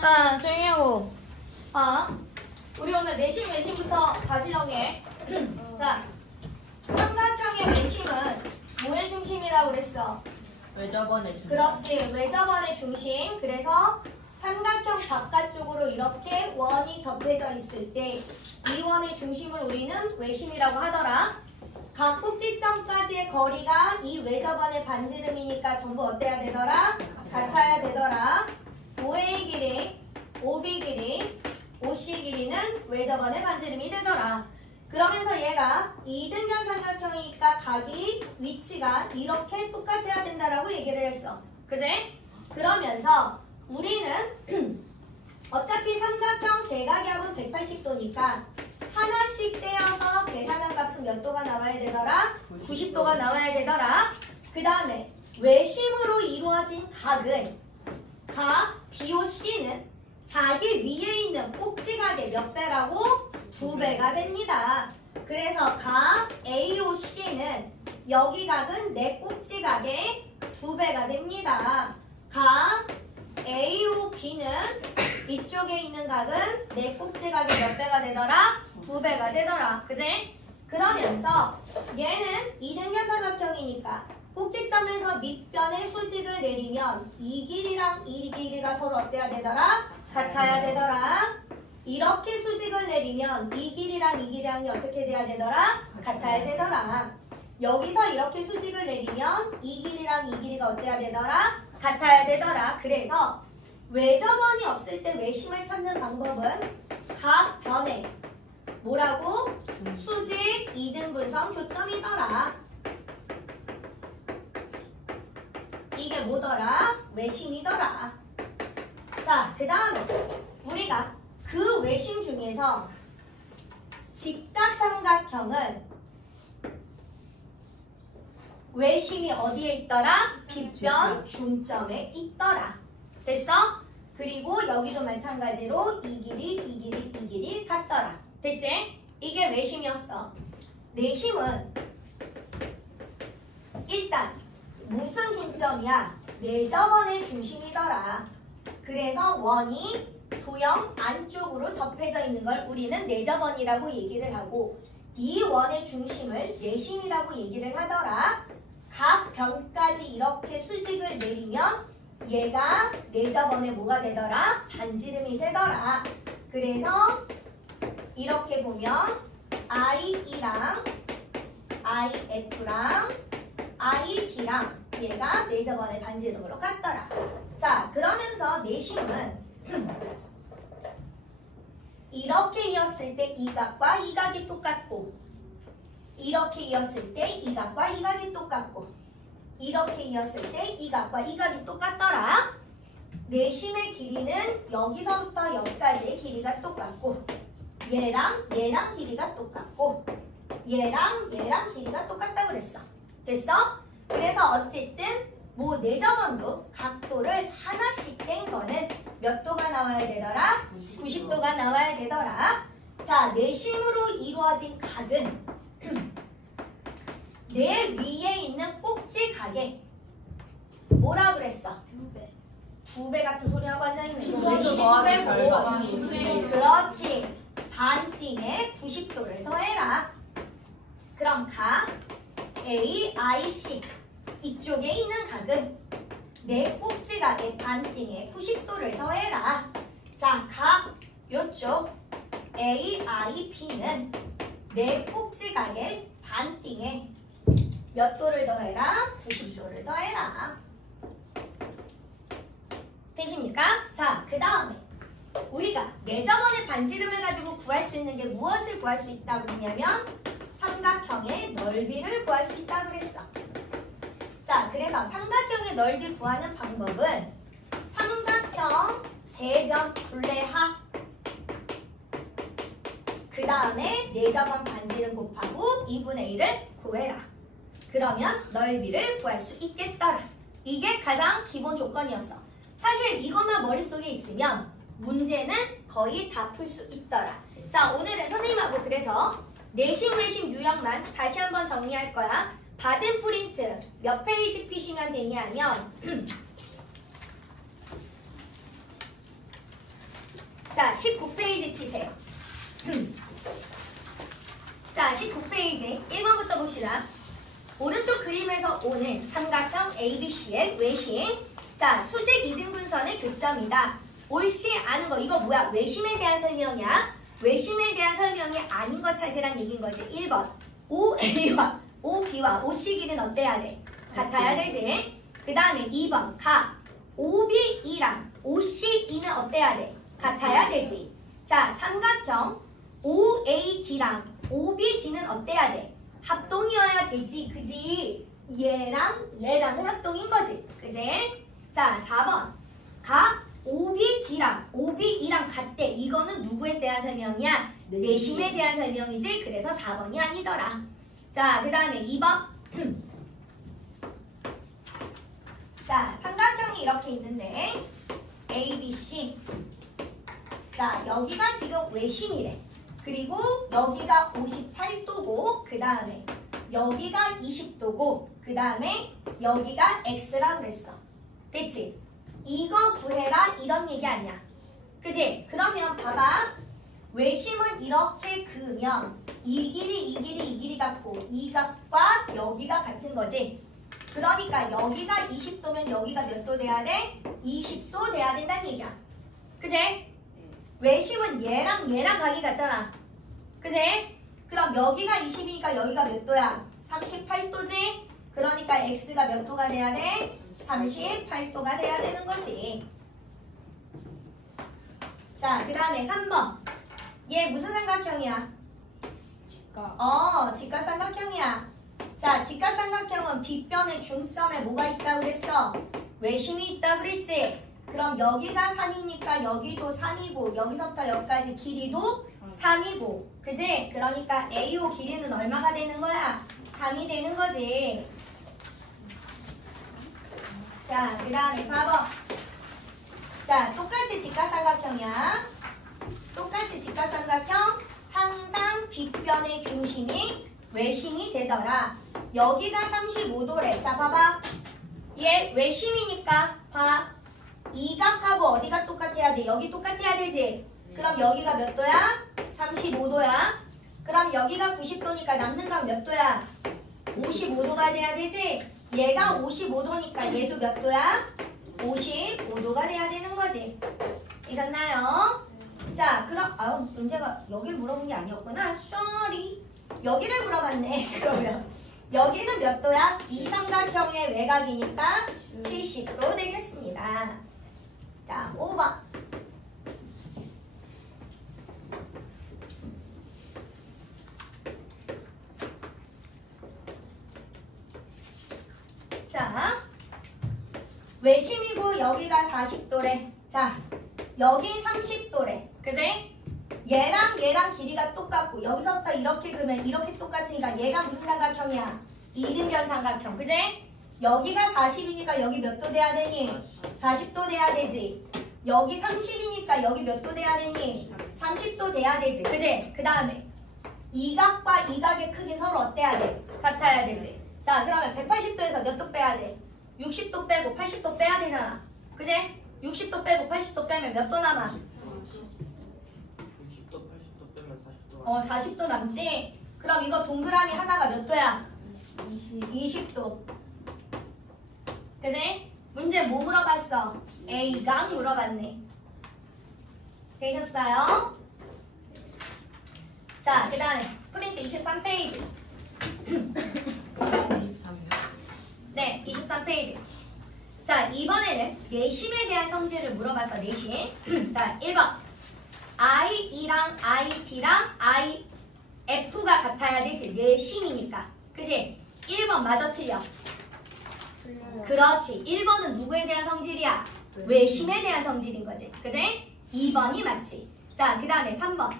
자, 조용히 하고. 우리 오늘 내심 외심부터 다시 정리해. 자, 삼각형의 외심은 뭐의 중심이라고 그랬어? 외접원의 중심. 그렇지, 외접원의 중심. 그래서 삼각형 바깥쪽으로 이렇게 원이 접해져 있을 때 이 원의 중심을 우리는 외심이라고 하더라. 각 꼭지점까지의 거리가 이 외접원의 반지름이니까 전부 어때야 되더라? 같아야 되더라. OA의 길이, OB 길이, OC 길이는 외접원의 반지름이 되더라. 그러면서 얘가 이등변 삼각형이니까 각이 위치가 이렇게 똑같아야 된다라고 얘기를 했어. 그지? 그러면서 우리는 어차피 삼각형 세각압은 180도니까 하나씩 떼어서 계산한 값은 몇 도가 나와야 되더라? 90도가 나와야 되더라. 그 다음에 외심으로 이루어진 각은 각 BOC는 자기 위에 있는 꼭지각의 몇 배라고? 2배가 됩니다. 그래서 각 AOC는 여기 각은 내 꼭지각의 2배가 됩니다. 각 AOB는 이쪽에 있는 각은 내 꼭지각의 몇 배가 되더라? 2배가 되더라. 그지? 그러면서 얘는 이등변 삼각형이니까 꼭지점에서 밑변의 수직을 내리면 이 길이랑 이 길이가 서로 어때야 되더라? 같아야 되더라. 이렇게 수직을 내리면 이 길이랑 이 길이랑이 어떻게 돼야 되더라? 같아야 되더라. 여기서 이렇게 수직을 내리면 이 길이랑 이 길이가 어때야 되더라? 같아야 되더라. 그래서 외접원이 없을 때 외심을 찾는 방법은 각 변에 뭐라고? 수직 이등분선 교점이더라. 이게 뭐더라? 외심이더라. 자, 그 다음에 우리가 그 외심 중에서 직각삼각형은 외심이 어디에 있더라? 빗변 중점에 있더라. 됐어? 그리고 여기도 마찬가지로 이 길이, 이 길이, 이 길이 같더라. 됐지? 이게 외심이었어. 내심은 일단 무슨 중점이야? 내접원의 중심이더라. 그래서 원이 도형 안쪽으로 접해져 있는 걸 우리는 내접원이라고 얘기를 하고 이 원의 중심을 내심이라고 얘기를 하더라. 각 변까지 이렇게 수직을 내리면 얘가 내접원의 뭐가 되더라? 반지름이 되더라. 그래서 이렇게 보면 IE랑 IF랑 IB랑 얘가 내접원의 반지름으로 같더라. 자, 그러면서 내심은 이렇게 이었을 때 이 각과 이 각이 똑같고 이렇게 이었을 때 이 각과 이 각이 똑같고 이렇게 이었을 때 이 각과 이 각이 똑같더라. 내심의 길이는 여기서부터 여기까지의 길이가 똑같고 얘랑 얘랑 길이가 똑같고 얘랑 얘랑 길이가 똑같다고 그랬어. 됐어? 그래서 어쨌든 뭐 내접원도 각도를 하나씩 뗀 거는 몇 도가 나와야 되더라? 90도가 나와야 되더라. 자, 내심으로 이루어진 각은 내 위에 있는 꼭지각에 뭐라 그랬어? 2배 같은 소리 하고 앉아있는 거지. 그렇지. 반띵에 90도를 더해라. 그럼 각 AIC 이쪽에 있는 각은 내 꼭지각의 반띵에 90도를 더해라. 자, 각 요쪽 AIB는 내 꼭지각의 반띵에 몇 도를 더해라? 90도를 더해라. 되십니까? 자, 그 다음에 우리가 내접원의 반지름을 가지고 구할 수 있는 게 무엇을 구할 수 있다고 했냐면 삼각형의 넓이를 구할 수 있다고 그랬어. 자, 그래서 삼각형의 넓이 구하는 방법은 삼각형 세변 분례합 그 다음에 내접원 반지름 곱하고 2분의 1을 구해라. 그러면 넓이를 구할 수 있겠더라. 이게 가장 기본 조건이었어. 사실 이것만 머릿속에 있으면 문제는 거의 다 풀 수 있더라. 자, 오늘은 선생님하고 그래서 내심 외심 유형만 다시 한번 정리할 거야. 받은 프린트 몇 페이지 피시면 되냐면 자, 19페이지 피세요. 자, 19페이지 1번부터 봅시다. 오른쪽 그림에서 오는 삼각형 ABC의 외심. 자, 수직 이등분선의 교점이다. 옳지 않은 거. 이거 뭐야? 외심에 대한 설명이야. 외심에 대한 설명이 아닌 거 찾으란 얘기인 거지. 1번. OA와 OB와 OC 길이는 어때야 돼? 같아야 되지. 그 다음에 2번. 각 OBE랑 OCE는 어때야 돼? 같아야 되지. 자, 삼각형 OAD랑 OBD는 어때야 돼? 합동이어야 되지. 그지? 얘랑 얘랑은 합동인 거지. 그지? 자, 4번. 각 OBD랑 OBE랑 같대. 이거는 누구에 대한 설명이야? 내심에 대한 설명이지. 그래서 4번이 아니더라. 자, 그 다음에 2번. 자, 삼각형이 이렇게 있는데 ABC. 자, 여기가 지금 외심이래. 그리고 여기가 58도고 그 다음에 여기가 20도고 그 다음에 여기가 X라고 그랬어. 그치? 이거 구해라 이런 얘기 아니야. 그치? 그러면 봐봐. 외심은 이렇게 그으면 이 길이 같고 이 각과 여기가 같은 거지. 그러니까 여기가 20도면 여기가 몇 도 돼야 돼? 20도 돼야 된다는 얘기야. 그치? 외심은 얘랑 각이 같잖아. 그치? 그럼 여기가 20이니까 여기가 몇 도야? 38도지? 그러니까 X가 몇 도가 돼야 돼? 38도가 돼야 되는 거지. 자, 그 다음에 3번. 얘 무슨 삼각형이야? 직각삼각형이야. 자, 직각삼각형은 빗변의 중점에 뭐가 있다고 그랬어? 외심이 있다고 그랬지? 그럼 여기가 3이니까 여기도 3이고 여기서부터 여기까지 길이도 3이고 그지? 그러니까 AO 길이는 얼마가 되는 거야? 3이 되는 거지. 자, 그 다음에 4번. 자, 똑같이 직각삼각형이야. 똑같이 직각삼각형 항상 빗변의 중심이 외심이 되더라. 여기가 35도래. 자, 봐봐. 얘 외심이니까 봐. 이 각하고 어디가 똑같아야 돼? 여기 똑같아야 되지? 그럼 여기가 몇 도야? 35도야. 그럼 여기가 90도니까 남는 건 몇 도야? 55도가 돼야 되지? 얘가 55도니까 얘도 몇 도야? 55도가 돼야 되는 거지. 이셨나요? 자, 그럼 문제가 여기를 물어본 게 아니었구나. sorry. 여기를 물어봤네. 그러면 여기는 몇 도야? 이 삼각형의 외곽이니까 70도 되겠습니다. 자, 5번. 자, 외심이고 여기가 40도래. 자, 여기 30도래. 그지? 얘랑 길이가 똑같고 여기서부터 이렇게 그으면 이렇게 똑같으니까 얘가 무슨 삼각형이야? 이등변 삼각형. 그지? 여기가 40이니까 여기 몇 도 돼야 되니? 40도 돼야 되지. 여기 30이니까 여기 몇 도 돼야 되니? 30도 돼야 되지. 그지? 그 다음에 이 각과 이 각의 크기 서로 어때야 돼? 같아야 되지. 자, 그러면 180도에서 몇 도 빼야 돼? 60도 빼고 80도 빼야 되잖아. 그지? 60도 빼고 80도 빼면 몇 도 남아? 60도, 80도 빼면 40도. 40도 남지? 그럼 이거 동그라미 하나가 몇 도야? 20도. 그지? 문제 뭐 물어봤어? A각 물어봤네. 되셨어요? 자, 그 다음에 프린트 23페이지. 23이요? 네, 23페이지. 자, 이번에는 내심에 대한 성질을 물어봐서 내심. 자, 1번. IE랑 IT랑 IF가 같아야 되지. 내심이니까. 그지? 1번 맞아 틀려? 그렇지. 1번은 누구에 대한 성질이야? 외심에 대한 성질인 거지. 그지? 2번이 맞지. 자, 그 다음에 3번.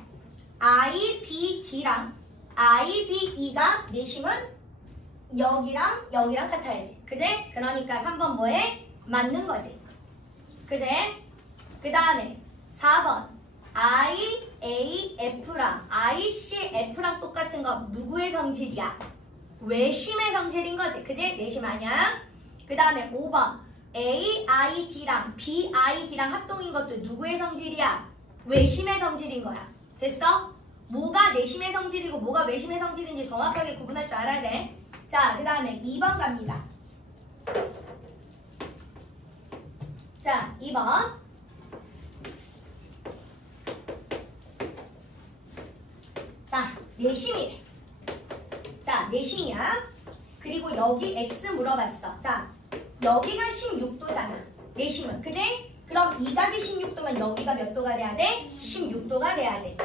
IBD랑 IBE가 내심은 여기랑 같아야지. 그지? 그러니까 3번 뭐에? 맞는 거지. 그지? 그 다음에 4번. IAF랑 ICF랑 똑같은 거 누구의 성질이야? 외심의 성질인 거지. 그지? 내심 아니야? 그 다음에 5번. AID랑 BID랑 합동인 것도 누구의 성질이야? 외심의 성질인 거야. 됐어? 뭐가 내심의 성질이고 뭐가 외심의 성질인지 정확하게 구분할 줄 알아야 돼. 자, 그 다음에 2번 갑니다. 자, 2번. 자, 내심이래. 자, 내심이야. 그리고 여기 X 물어봤어. 자, 여기가 16도잖아. 내심은. 그지? 그럼 이 값이 16도면 여기가 몇 도가 돼야 돼? 16도가 돼야지.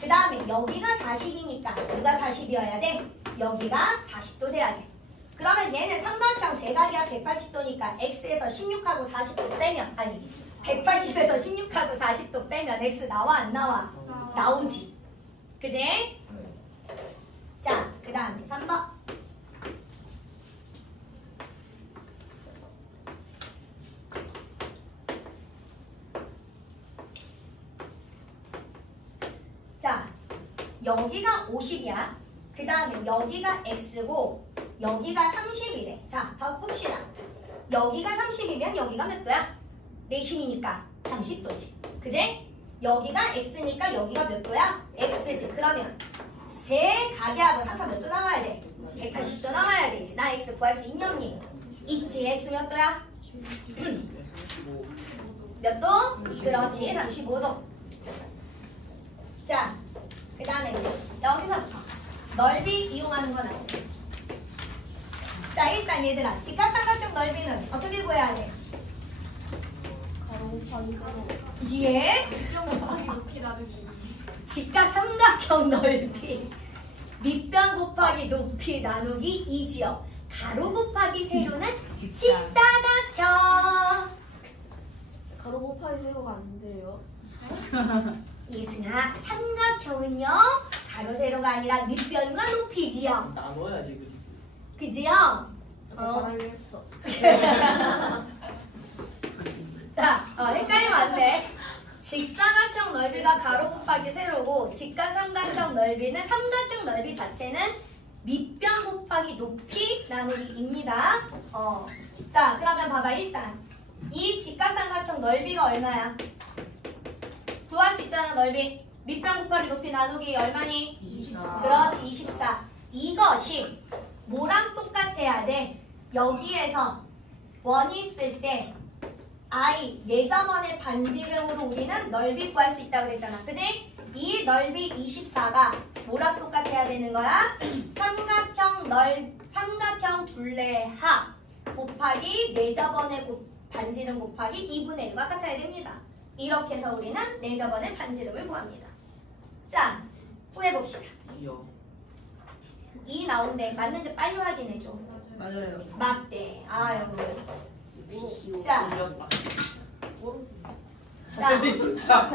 그 다음에 여기가 40이니까 누가 40이어야 돼? 여기가 40도 돼야지. 그러면 얘는 삼각형 세각이야 180도니까 X에서 16하고 40도 빼면 아니 180에서 16하고 40도 빼면 X 나와 안 나와? 나오지. 그지? 자, 그 다음에 3번. 자, 여기가 50이야. 그 다음에 여기가 X고 여기가 30이래. 자, 봅시다. 여기가 30이면 여기가 몇 도야? 내심이니까 30도지. 그지? 여기가 X니까 여기가 몇 도야? X지. 그러면 세 각의 항상 몇 도 나와야 돼? 180도 나와야 되지. 나 X 구할 수 있니 없니? 있지. X 몇 도야? 몇 도? 그렇지. 35도. 자, 그 다음에 여기서부터 넓이 이용하는 건 아니야. 자, 일단 얘들아, 직각삼각형 넓이는 어떻게 구해야 돼? 가로 곱하기 세로. 예? 밑변 곱하기 높이 나누기. 직각삼각형 넓이 밑변 곱하기 높이 나누기 2지요. 가로 곱하기 세로는 직사각형. 가로 곱하기 세로가 안 돼요. 이승아, 삼각형은요 가로 세로가 아니라 밑변과 높이지요. 나눠야지 그리고. 그지요? 아까 말하려 했어. 자, 헷갈리면 안 돼. 직사각형 넓이가 가로 곱하기 세로고 직각삼각형 넓이는 삼각형 넓이 자체는 밑변 곱하기 높이 나누기입니다. 자, 그러면 봐봐. 일단 이 직각삼각형 넓이가 얼마야? 구할 수 있잖아. 넓이 밑변 곱하기 높이 나누기 얼마니? 24. 그렇지. 24. 이것이 뭐랑 똑같아야 돼? 여기에서 원이 있을 때 I 예전원의 반지름으로 우리는 넓이 구할 수 있다고 그랬잖아. 그지? 이 넓이 24가 뭐랑 똑같아야 되는 거야? 삼각형 둘레 합 곱하기 내접원의 반지름 곱하기 2분의 1과 같아야 됩니다. 이렇게 해서 우리는 내접원의 반지름을 구합니다. 자, 구해봅시다. 이요. 2 나온대. 맞는지 빨리 확인해줘. 맞아요. 맞대. 아유. 오. 자, 틀렸다. 자. 진짜.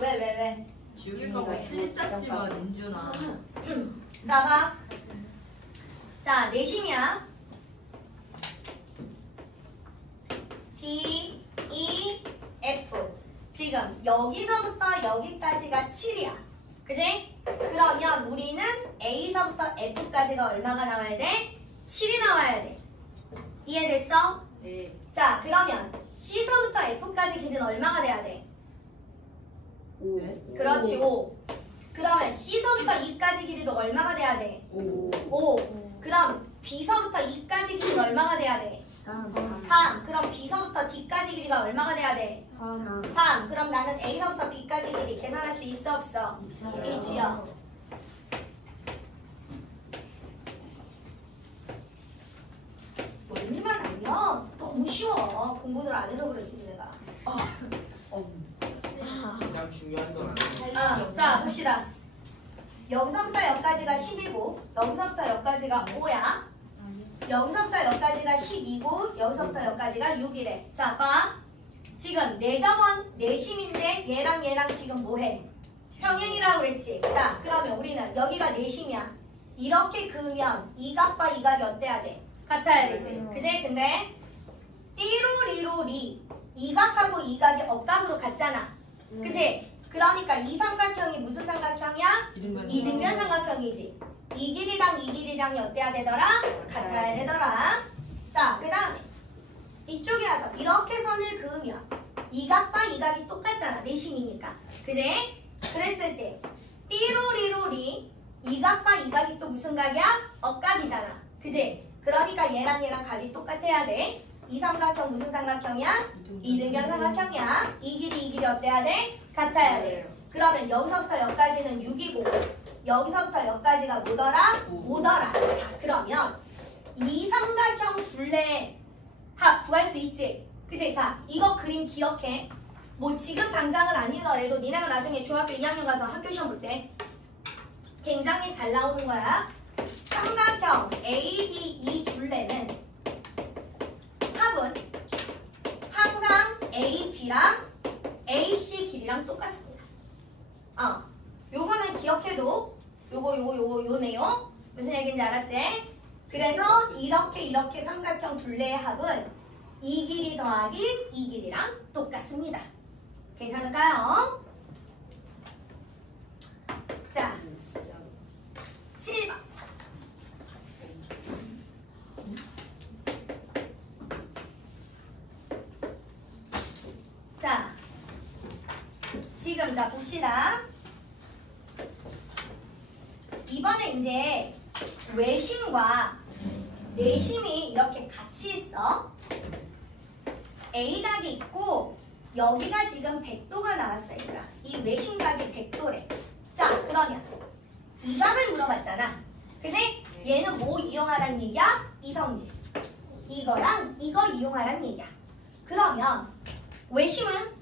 왜? 지우개가 틀렸지만 은준아. 자, 봐. 자, 내심이야. D, E, F. 지금 여기서부터 여기까지가 7이야. 그지? 그러면 우리는 A서부터 F까지가 얼마가 나와야 돼? 7이 나와야 돼. 이해됐어? 네. 자, 그러면 C서부터 F까지 길이는 얼마가 돼야 돼? 네? 그렇지, 5. 그러면 C서부터 E까지 길이도 얼마가 돼야 돼? 5. 그럼 B서부터 E까지 길이는 얼마가 돼야 돼? 3. 그럼 B서부터 D까지 길이가 얼마가 돼야 돼? 3. 그럼 나는 A서부터 B까지 길이 계산할 수 있어 없어? 있지요. 원리만 알면 너무 쉬워. 공부를 안 해서 그러지 내가. 가장 중요한 건 아니에요. 자, 봅시다. 여기서부터 여기까지가 10이고 여기서부터 여기까지가 5야. 여기서부터 여기까지가 12고 여기서부터 여기까지가 6이래. 자, 봐. 지금 내접원 내심인데 얘랑 지금 뭐해? 평행이라고 그랬지. 자, 그러면 우리는 여기가 내심이야. 이렇게 그으면 이 각과 이 각이 어때야 돼? 같아야 되지. 그지? 근데 띠로리로리 이 각하고 이 각이 억각으로 같잖아. 그지? 그러니까 이 삼각형이 무슨 삼각형이야? 이등변 삼각형이지. 이 길이랑 이 길이랑이 어때야 되더라? 같아야 되더라. 자, 그 다음 이렇게 선을 그으면 이 각과 이 각이 똑같잖아. 내심이니까. 그지? 그랬을 때 띠로리로리 이 각과 이 각이 또 무슨 각이야? 억각이잖아. 그지? 그러니까 얘랑 얘랑 각이 똑같아야 돼. 이 삼각형 무슨 삼각형이야? 이등변 삼각형이야. 이 길이 어때야 돼? 같아야 돼. 그러면 여기서부터 여기까지는 6이고 여기서부터 여기까지가 뭐더라? 5더라. 자, 그러면 이 삼각형 둘레 합 구할 수 있지? 그치? 자, 이거 그림 기억해. 뭐 지금 당장은 아니더라도 니네가 나중에 중학교 2학년 가서 학교 시험 볼 때 굉장히 잘 나오는 거야. 삼각형 ADE 둘레는 합은 항상 AB랑 AC 길이랑 똑같습니다. 요거는 기억해도 요 내용 무슨 얘기인지 알았지? 그래서 이렇게 삼각형 둘레의 합은 이 길이 더하기 이 길이랑 똑같습니다. 괜찮을까요? 자, 7번. 자, 지금 자 봅시다. 이번에 이제 외심과 내심이 이렇게 같이 있어. A각이 있고 여기가 지금 100도가 나왔어 얘들아. 이 외심각이 100도래. 자, 그러면 이 각을 물어봤잖아. 그지? 얘는 뭐 이용하란 얘기야? 이성질. 이거랑 이거 이용하란 얘기야. 그러면 외심은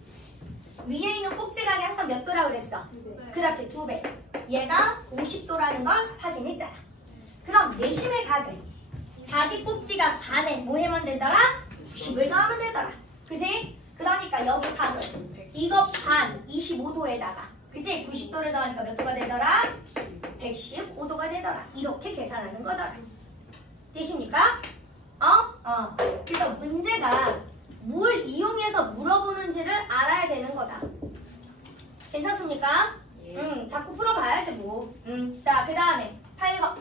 위에 있는 꼭지각이 항상 몇 도라고 그랬어? 그렇지, 2배. 얘가 50도라는 걸 확인했잖아. 그럼 내심의 각은 자기 꼭지가 반에 뭐 하면 되더라? 90을 더하면 되더라. 그지? 그러니까 여기 각은 이거 반 25도에다가 그지? 90도를 더하니까 몇 도가 되더라? 115도가 되더라. 이렇게 계산하는 거더라. 되십니까? 그래서 문제가 뭘 이용해서 물어보는지를 알아야 되는 거다. 괜찮습니까? 자꾸 풀어봐야지 뭐. 자, 그 다음에 8번.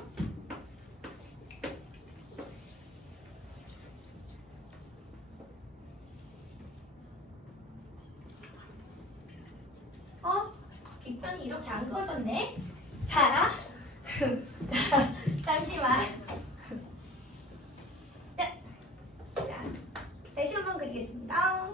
뒷편이 이렇게 안 꺼졌네. 자, 자, 잠시만. 네. 자, 다시 한번 그리겠습니다.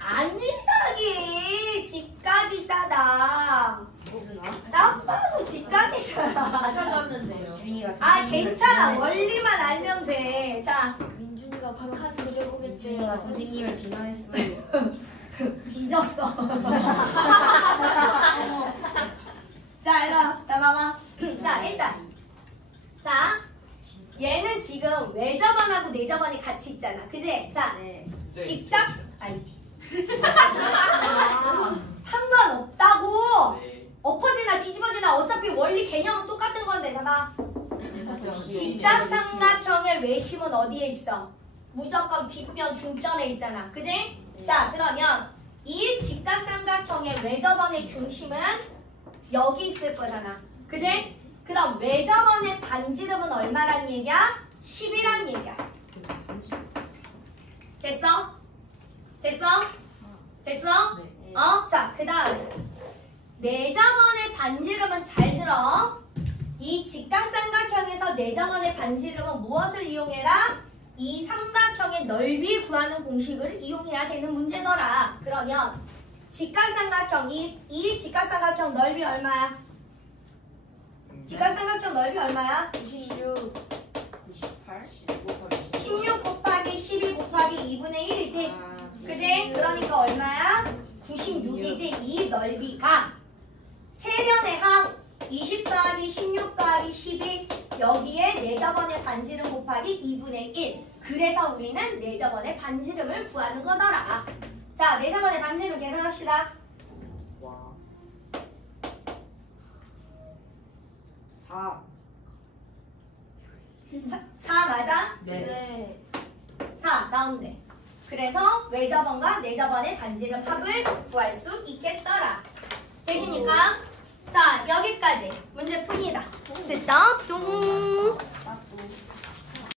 아니사기 직각이잖아. 딱 봐도 직각이잖아. 찾았는데요. 괜찮아. 원리만 알면 돼. 자, 민준이가 바로 한 그려보겠대요. 민준이가 선생님을 비난했어요. 뒤졌어. 자, 이리 자, 봐봐. 자, 일단. 자, 얘는 지금 외접원하고 내접원이 같이 있잖아. 그지? 자, 직각. 상관없다고. 엎어지나 뒤집어지나 어차피 원리 개념은 똑같은 건데. 봐봐. 직각삼각형의 외심은 어디에 있어? 무조건 빗변 중점에 있잖아. 그지? 자, 그러면 이 직각삼각형의 외접원의 중심은 여기 있을 거잖아. 그지? 그럼 외접원의 반지름은 얼마란 얘기야? 10이란 얘기야. 됐어? 됐어? 됐어? 네. 자, 그 다음에 내접원의 반지름은 잘 들어. 이 직각삼각형에서 내접원의 반지름은 무엇을 이용해라? 이 삼각형의 넓이 구하는 공식을 이용해야 되는 문제더라. 그러면 직각삼각형, 이 직각삼각형 넓이 얼마야? 직각삼각형 넓이 얼마야? 96, 98? 16 곱하기 12 곱하기 2분의 1이지? 그지? 그러니까 얼마야? 96이지. 이 넓이가 세변의 항 20 더하기 16 더하기 12 여기에 내접원의 반지름 곱하기 2분의 1. 그래서 우리는 내접원의 반지름을 구하는 거더라. 자, 내접원의 반지름 계산합시다. 4. 4 맞아? 네. 4 나온대. 그래서 외접원과 내접원의 반지름 합을 구할 수 있겠더라. 되십니까? 자, 여기까지 문제 풉니다. 스톱.